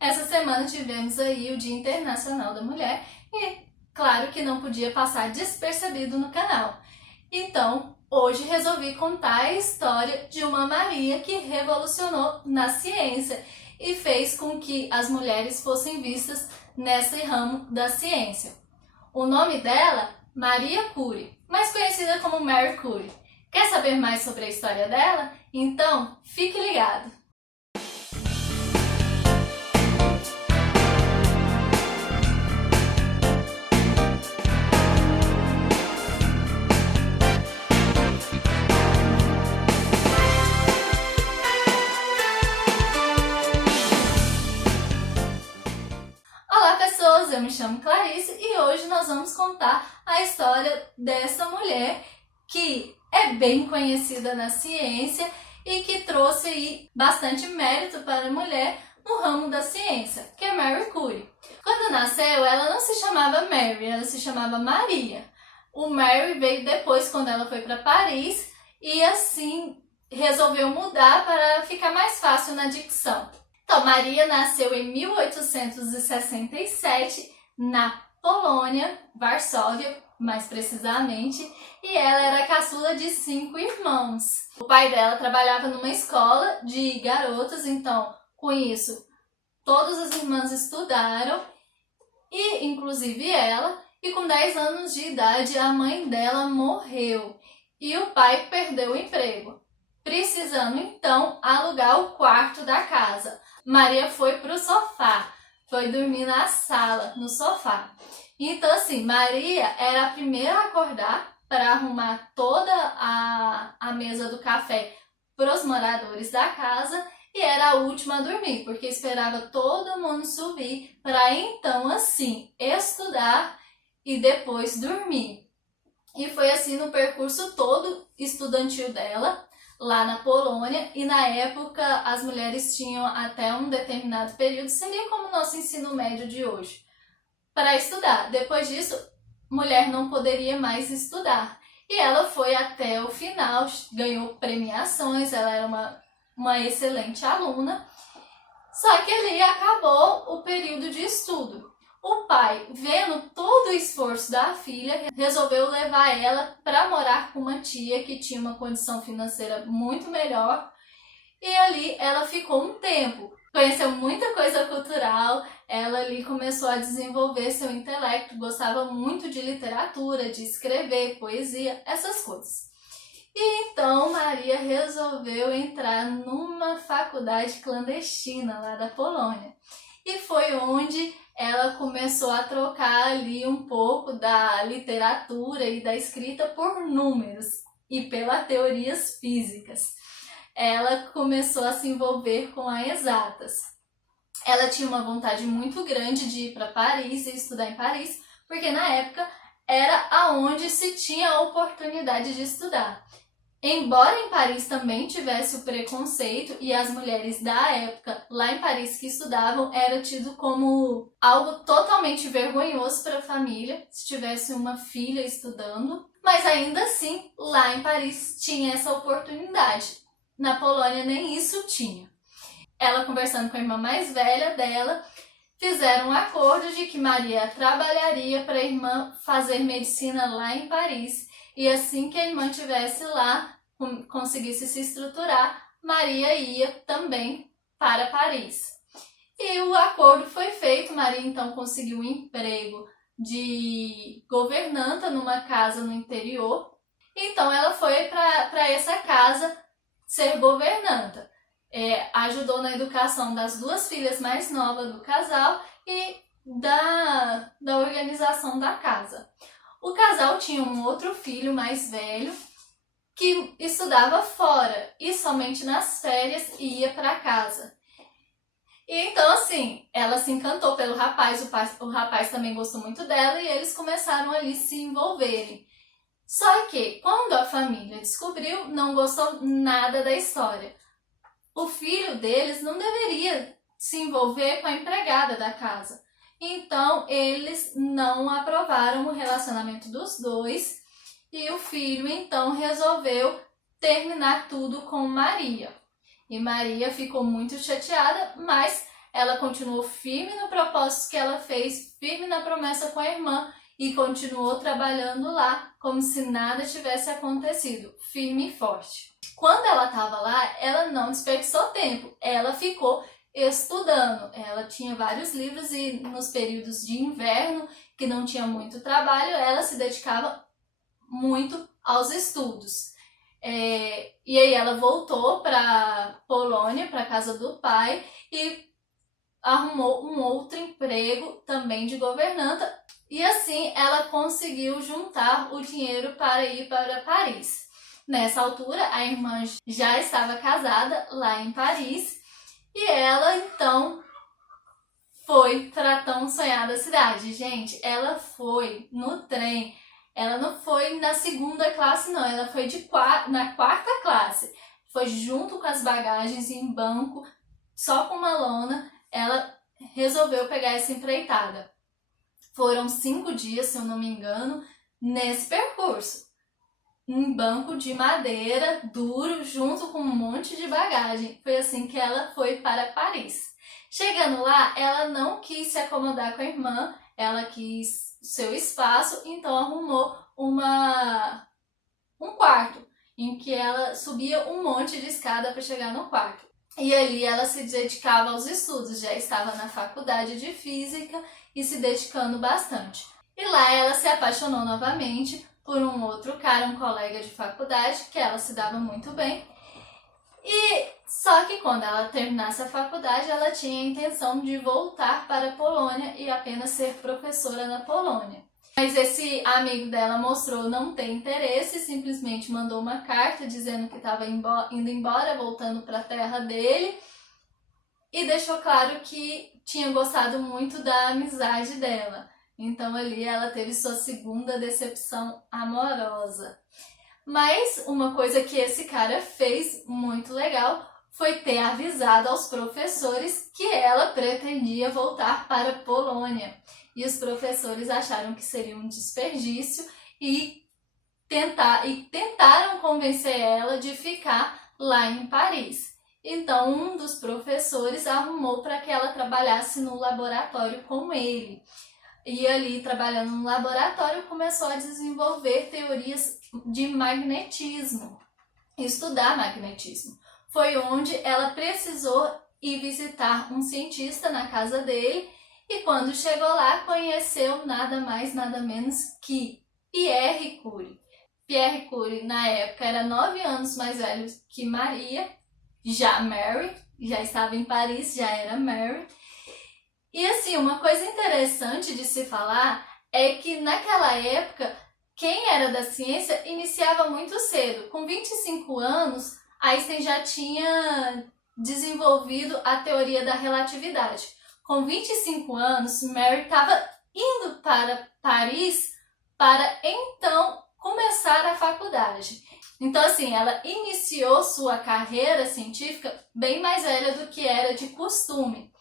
Essa semana tivemos aí o Dia Internacional da Mulher e claro que não podia passar despercebido no canal. Então, hoje resolvi contar a história de uma Maria que revolucionou na ciência e fez com que as mulheres fossem vistas nesse ramo da ciência. O nome dela, Maria Curie, mais conhecida como Marie Curie. Quer saber mais sobre a história dela? Então, fique ligado! Olá pessoas, eu me chamo Clarice e hoje nós vamos contar a história dessa mulher que é bem conhecida na ciência e que trouxe aí bastante mérito para a mulher no ramo da ciência, que é Marie Curie. Quando nasceu, ela não se chamava Mary, ela se chamava Maria. O Mary veio depois, quando ela foi para Paris, e assim resolveu mudar para ficar mais fácil na dicção. Então, Maria nasceu em 1867 na Polônia, Varsóvia, mais precisamente, e ela era a caçula de 5 irmãos. O pai dela trabalhava numa escola de garotas, então, com isso, todas as irmãs estudaram, e inclusive ela, e com 10 anos de idade a mãe dela morreu, e o pai perdeu o emprego, precisando então alugar o quarto da casa. Maria foi pro sofá, foi dormir na sala, no sofá. Então assim, Maria era a primeira a acordar para arrumar toda a mesa do café para os moradores da casa e era a última a dormir, porque esperava todo mundo subir para então assim estudar e depois dormir. E foi assim no percurso todo estudantil dela, lá na Polônia, e na época as mulheres tinham até um determinado período, seria como o nosso ensino médio de hoje, para estudar. Depois disso, mulher não poderia mais estudar. E ela foi até o final, ganhou premiações, ela era uma excelente aluna, só que ali acabou o período de estudo. O pai, vendo todo o esforço da filha, resolveu levar ela para morar com uma tia que tinha uma condição financeira muito melhor. E ali ela ficou um tempo, conheceu muita coisa cultural, ela ali começou a desenvolver seu intelecto, gostava muito de literatura, de escrever, poesia, essas coisas. E então Maria resolveu entrar numa faculdade clandestina lá da Polônia. E foi onde ela começou a trocar ali um pouco da literatura e da escrita por números e pelas teorias físicas. Ela começou a se envolver com as exatas. Ela tinha uma vontade muito grande de ir para Paris e estudar em Paris, porque na época era aonde se tinha a oportunidade de estudar. Embora em Paris também tivesse o preconceito e as mulheres da época lá em Paris que estudavam era tido como algo totalmente vergonhoso para a família se tivesse uma filha estudando, mas ainda assim lá em Paris tinha essa oportunidade. Na Polônia nem isso tinha. Ela, conversando com a irmã mais velha dela, fizeram um acordo de que Maria trabalharia para a irmã fazer medicina lá em Paris. E assim que a irmã estivesse lá, conseguisse se estruturar, Maria ia também para Paris. E o acordo foi feito, Maria então conseguiu um emprego de governanta numa casa no interior. Então ela foi para essa casa ser governanta. Ajudou na educação das 2 filhas mais novas do casal e da organização da casa. O casal tinha um outro filho mais velho que estudava fora e somente nas férias ia para casa. E então assim, ela se encantou pelo rapaz, o rapaz também gostou muito dela e eles começaram ali se envolverem. Só que quando a família descobriu, não gostou nada da história. O filho deles não deveria se envolver com a empregada da casa. Então, eles não aprovaram o relacionamento dos dois e o filho, então, resolveu terminar tudo com Maria. E Maria ficou muito chateada, mas ela continuou firme no propósito que ela fez, firme na promessa com a irmã e continuou trabalhando lá como se nada tivesse acontecido, firme e forte. Quando ela estava lá, ela não desperdiçou tempo, ela ficou estudando. Ela tinha vários livros e nos períodos de inverno, que não tinha muito trabalho, ela se dedicava muito aos estudos. E aí ela voltou para Polônia, para a casa do pai, e arrumou um outro emprego também de governanta. E assim ela conseguiu juntar o dinheiro para ir para Paris. Nessa altura, a irmã já estava casada lá em Paris e ela então foi para a tão sonhada cidade. Gente, ela foi no trem, ela não foi na segunda classe não, ela foi na quarta classe. Foi junto com as bagagens em banco, só com uma lona, ela resolveu pegar essa empreitada. Foram 5 dias, se eu não me engano, nesse percurso. Um banco de madeira duro, junto com um monte de bagagem. Foi assim que ela foi para Paris. Chegando lá, ela não quis se acomodar com a irmã, ela quis seu espaço, então arrumou um quarto, em que ela subia um monte de escada para chegar no quarto. E ali ela se dedicava aos estudos, já estava na faculdade de física e se dedicando bastante. E lá ela se apaixonou novamente por um outro cara, um colega de faculdade, que ela se dava muito bem. E só que quando ela terminasse a faculdade, ela tinha a intenção de voltar para a Polônia e apenas ser professora na Polônia. Mas esse amigo dela mostrou não ter interesse, simplesmente mandou uma carta dizendo que estava indo embora, voltando para a terra dele, e deixou claro que tinha gostado muito da amizade dela. Então ali ela teve sua segunda decepção amorosa. Mas uma coisa que esse cara fez muito legal foi ter avisado aos professores que ela pretendia voltar para a Polônia. E os professores acharam que seria um desperdício e tentaram convencer ela de ficar lá em Paris. Então um dos professores arrumou para que ela trabalhasse no laboratório com ele. E ali, trabalhando no laboratório, começou a desenvolver teorias de magnetismo, estudar magnetismo. Foi onde ela precisou ir visitar um cientista na casa dele e quando chegou lá conheceu nada mais, nada menos que Pierre Curie. Pierre Curie, na época, era 9 anos mais velho que Maria, já Mary, já estava em Paris, já era Mary. E assim, uma coisa interessante de se falar é que naquela época, quem era da ciência iniciava muito cedo. Com 25 anos, Einstein já tinha desenvolvido a teoria da relatividade. Com 25 anos, Mary estava indo para Paris para então começar a faculdade. Então assim, ela iniciou sua carreira científica bem mais velha do que era de costume.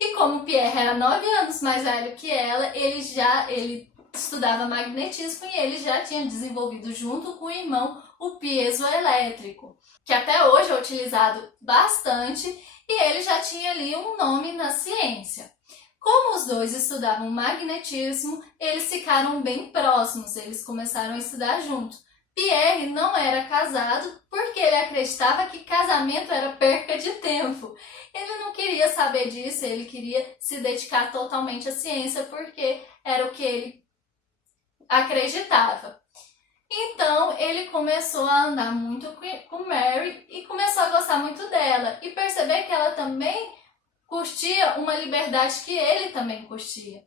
E como Pierre era 9 anos mais velho que ela, ele estudava magnetismo e ele já tinha desenvolvido junto com o irmão o piezoelétrico, que até hoje é utilizado bastante e ele já tinha ali um nome na ciência. Como os dois estudavam magnetismo, eles ficaram bem próximos, eles começaram a estudar juntos. Pierre não era casado porque ele acreditava que casamento era perca de tempo. Ele não queria saber disso, ele queria se dedicar totalmente à ciência porque era o que ele acreditava. Então ele começou a andar muito com Mary e começou a gostar muito dela e perceber que ela também curtia uma liberdade que ele também curtia.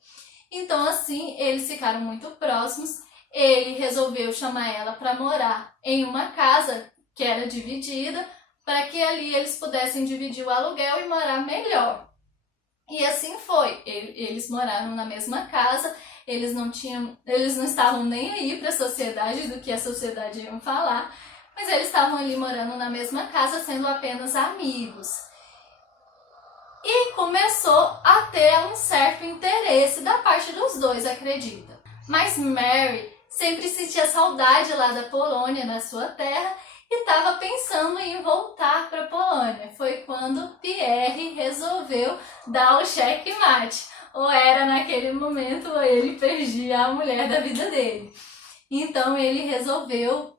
Então assim, eles ficaram muito próximos. Ele resolveu chamar ela para morar em uma casa que era dividida, para que ali eles pudessem dividir o aluguel e morar melhor. E assim foi. Eles moraram na mesma casa, eles não estavam nem aí para a sociedade, do que a sociedade ia falar, mas eles estavam ali morando na mesma casa, sendo apenas amigos. E começou a ter um certo interesse da parte dos dois, acredita. Mas Mary sempre sentia saudade lá da Polônia, na sua terra, e estava pensando em voltar para a Polônia. Foi quando Pierre resolveu dar o checkmate. Ou era naquele momento ou ele perdia a mulher da vida dele. Então ele resolveu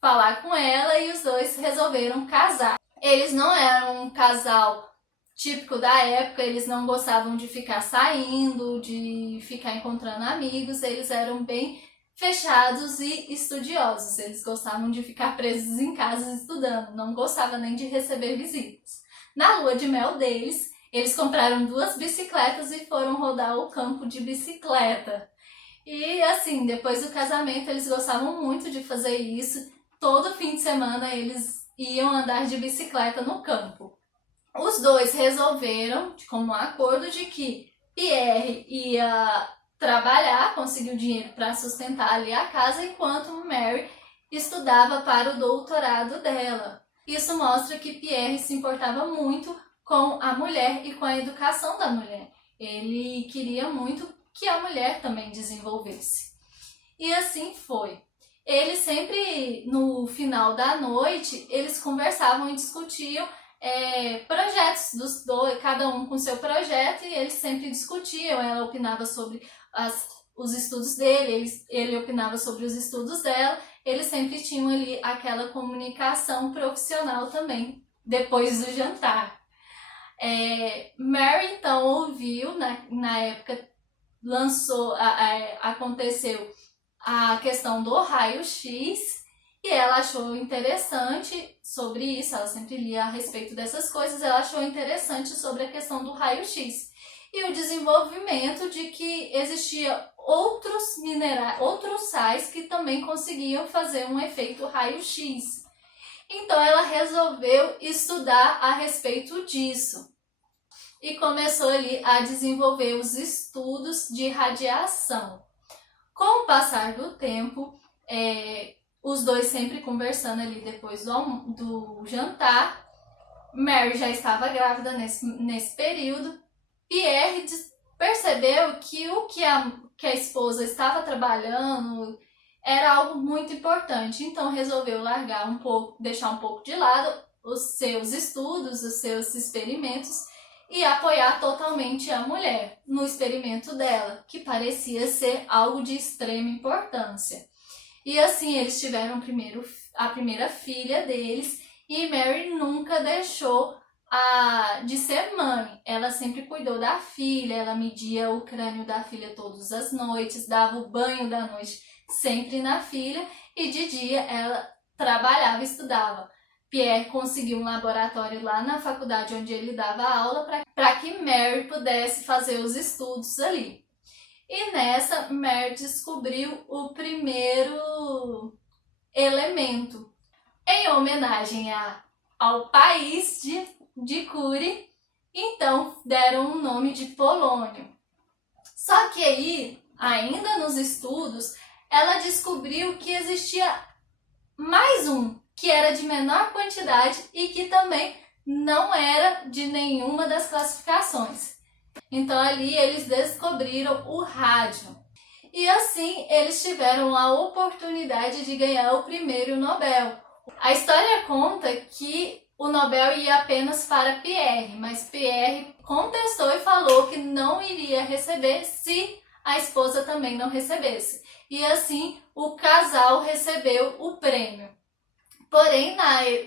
falar com ela e os dois resolveram casar. Eles não eram um casal típico da época, eles não gostavam de ficar saindo, de ficar encontrando amigos, eles eram bem fechados e estudiosos. Eles gostavam de ficar presos em casa estudando, não gostavam nem de receber visitas. Na lua de mel deles, eles compraram 2 bicicletas e foram rodar o campo de bicicleta. E assim, depois do casamento, eles gostavam muito de fazer isso. Todo fim de semana eles iam andar de bicicleta no campo. Os dois resolveram, como um acordo, de que Pierre ia trabalhar, conseguir o dinheiro para sustentar ali a casa, enquanto Mary estudava para o doutorado dela. Isso mostra que Pierre se importava muito com a mulher e com a educação da mulher. Ele queria muito que a mulher também desenvolvesse. E assim foi. Eles sempre, no final da noite, eles conversavam e discutiam projetos dos dois, cada um com seu projeto, e eles sempre discutiam. Ela opinava sobre os estudos dele, ele opinava sobre os estudos dela. Eles sempre tinham ali aquela comunicação profissional também, depois do jantar. Mary então ouviu, na época aconteceu a questão do raio-x, e ela achou interessante sobre isso. Ela sempre lia a respeito dessas coisas. Ela achou interessante sobre a questão do raio-x e o desenvolvimento de que existia outros minerais, outros sais que também conseguiam fazer um efeito raio-x. Então ela resolveu estudar a respeito disso e começou ali a desenvolver os estudos de radiação. Com o passar do tempo, os dois sempre conversando ali depois do jantar, Mary já estava grávida nesse período. Pierre percebeu que o que a esposa estava trabalhando era algo muito importante, então resolveu largar um pouco, deixar um pouco de lado os seus estudos, os seus experimentos, e apoiar totalmente a mulher no experimento dela, que parecia ser algo de extrema importância. E assim eles tiveram a primeira filha deles, e Mary nunca deixou de ser mãe. Ela sempre cuidou da filha, ela media o crânio da filha todas as noites, dava o banho da noite sempre na filha, e de dia ela trabalhava e estudava. Pierre conseguiu um laboratório lá na faculdade onde ele dava aula para que Mary pudesse fazer os estudos ali. E nessa, Mary descobriu o primeiro elemento, em homenagem ao país de Curie. Então deram o nome de polônio. Só que aí, ainda nos estudos, ela descobriu que existia mais um, que era de menor quantidade e que também não era de nenhuma das classificações. Então ali eles descobriram o rádio. E assim eles tiveram a oportunidade de ganhar o primeiro Nobel. A história conta que o Nobel ia apenas para Pierre, mas Pierre contestou e falou que não iria receber se a esposa também não recebesse. E assim o casal recebeu o prêmio. Porém,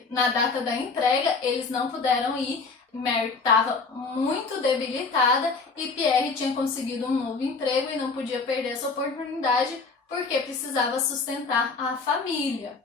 na data da entrega, eles não puderam ir. Mary estava muito debilitada e Pierre tinha conseguido um novo emprego e não podia perder essa oportunidade porque precisava sustentar a família.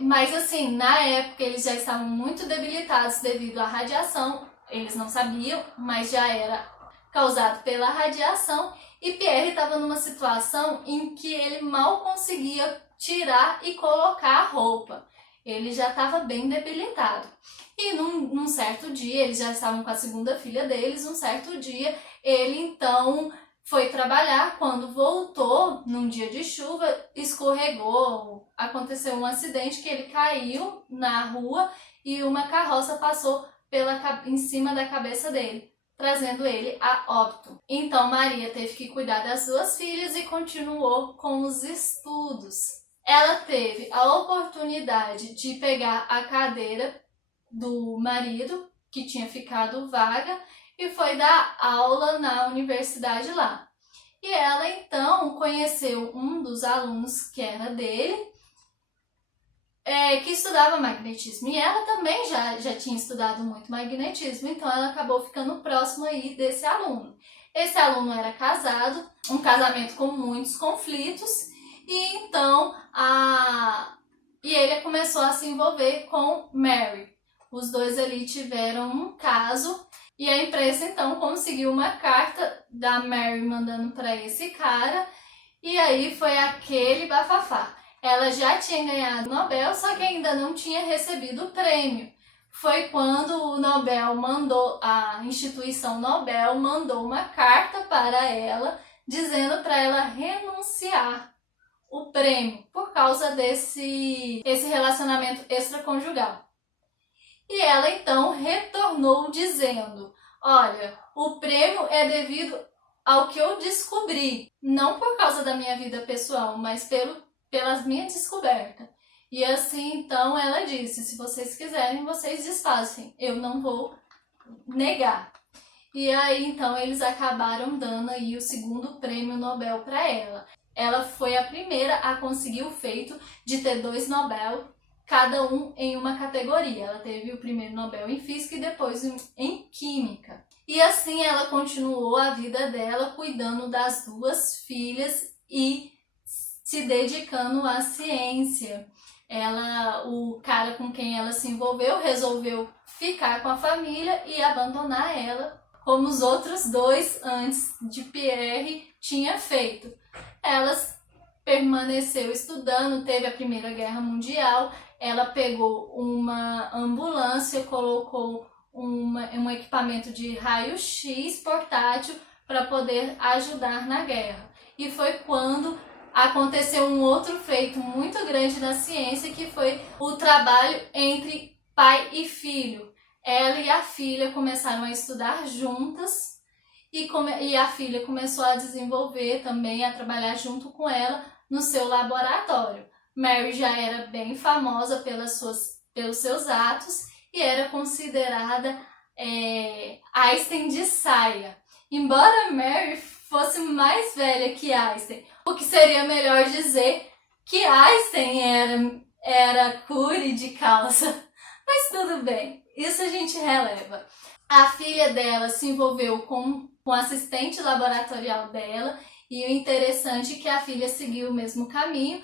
Mas assim, na época eles já estavam muito debilitados devido à radiação. Eles não sabiam, mas já era causado pela radiação, e Pierre estava numa situação em que ele mal conseguia tirar e colocar a roupa. Ele já estava bem debilitado. E num certo dia, eles já estavam com a segunda filha deles, um certo dia, ele então foi trabalhar. Quando voltou, num dia de chuva, escorregou, aconteceu um acidente que ele caiu na rua e uma carroça passou em cima da cabeça dele, trazendo ele a óbito. Então Maria teve que cuidar das 2 filhas e continuou com os estudos. Ela teve a oportunidade de pegar a cadeira do marido, que tinha ficado vaga, e foi dar aula na universidade lá. E ela então conheceu um dos alunos que era dele, que estudava magnetismo. E ela também já tinha estudado muito magnetismo, então ela acabou ficando próxima aí desse aluno. Esse aluno era casado, um casamento com muitos conflitos, e então ele começou a se envolver com Mary. Os dois ali tiveram um caso, e a imprensa então conseguiu uma carta da Mary mandando para esse cara, e aí foi aquele bafafá. Ela já tinha ganhado o Nobel, só que ainda não tinha recebido o prêmio. Foi quando o Nobel a instituição Nobel mandou uma carta para ela, dizendo para ela renunciar o prêmio por causa desse relacionamento extraconjugal. E ela então retornou dizendo: olha, o prêmio é devido ao que eu descobri, não por causa da minha vida pessoal, mas pelas minhas descobertas. E assim, então, ela disse: se vocês quiserem, vocês desfazem, eu não vou negar. E aí, então, eles acabaram dando aí o segundo prêmio Nobel para ela. Ela foi a primeira a conseguir o feito de ter 2 Nobel, cada um em uma categoria. Ela teve o primeiro Nobel em Física e depois em Química. E assim ela continuou a vida dela cuidando das 2 filhas e se dedicando à ciência. O cara com quem ela se envolveu resolveu ficar com a família e abandonar ela, como os outros 2 antes de Pierre tinha feito. Ela permaneceu estudando, teve a Primeira Guerra Mundial, ela pegou uma ambulância, colocou um equipamento de raio-x portátil para poder ajudar na guerra. E foi quando aconteceu um outro feito muito grande na ciência, que foi o trabalho entre pai e filho. Ela e a filha começaram a estudar juntas e a filha começou a desenvolver também, a trabalhar junto com ela no seu laboratório. Mary já era bem famosa pelos seus atos e era considerada Einstein de saia. Embora Mary fosse mais velha que Einstein, o que seria melhor dizer que Einstein era Curie de calça. Mas tudo bem, isso a gente releva. A filha dela se envolveu com o assistente laboratorial dela, e o interessante é que a filha seguiu o mesmo caminho,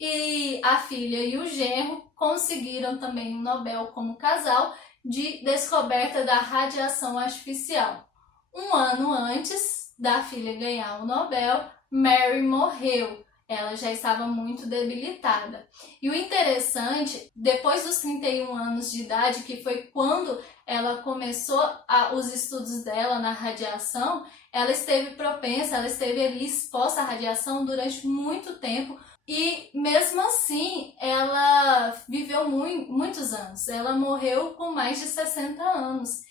e a filha e o genro conseguiram também um Nobel como casal de descoberta da radiação artificial. Um ano antes da filha ganhar o Nobel, Mary morreu. Ela já estava muito debilitada. E o interessante, depois dos 31 anos de idade, que foi quando ela começou os estudos dela na radiação, ela esteve propensa, ela esteve ali exposta à radiação durante muito tempo. E mesmo assim, ela viveu muitos anos. Ela morreu com mais de 60 anos.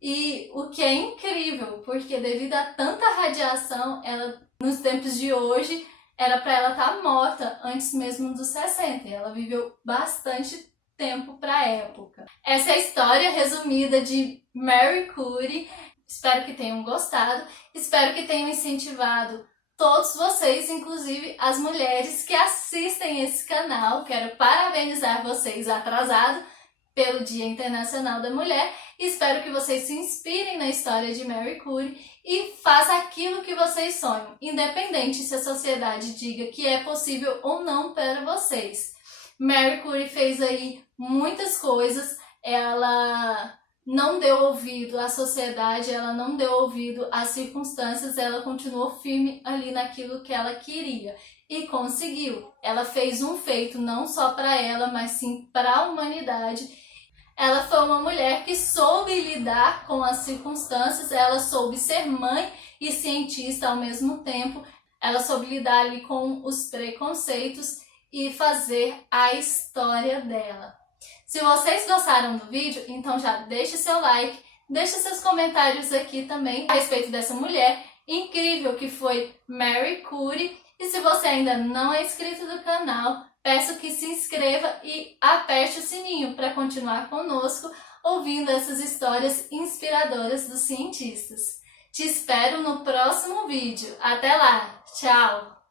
E o que é incrível, porque devido a tanta radiação, ela, nos tempos de hoje, era para ela estar morta antes mesmo dos 60. Ela viveu bastante tempo para a época. Essa é a história resumida de Marie Curie. Espero que tenham gostado. Espero que tenham incentivado todos vocês, inclusive as mulheres que assistem esse canal. Quero parabenizar vocês atrasado pelo Dia Internacional da Mulher. Espero que vocês se inspirem na história de Marie Curie e façam aquilo que vocês sonham, independente se a sociedade diga que é possível ou não para vocês. Marie Curie fez aí muitas coisas, ela não deu ouvido à sociedade, ela não deu ouvido às circunstâncias, ela continuou firme ali naquilo que ela queria e conseguiu. Ela fez um feito não só para ela, mas sim para a humanidade. Ela foi uma mulher que soube lidar com as circunstâncias, ela soube ser mãe e cientista ao mesmo tempo, ela soube lidar ali com os preconceitos e fazer a história dela. Se vocês gostaram do vídeo, então já deixe seu like, deixe seus comentários aqui também a respeito dessa mulher incrível que foi Marie Curie. E se você ainda não é inscrito no canal, peço que se inscreva e aperte o sininho para continuar conosco ouvindo essas histórias inspiradoras dos cientistas. Te espero no próximo vídeo. Até lá! Tchau!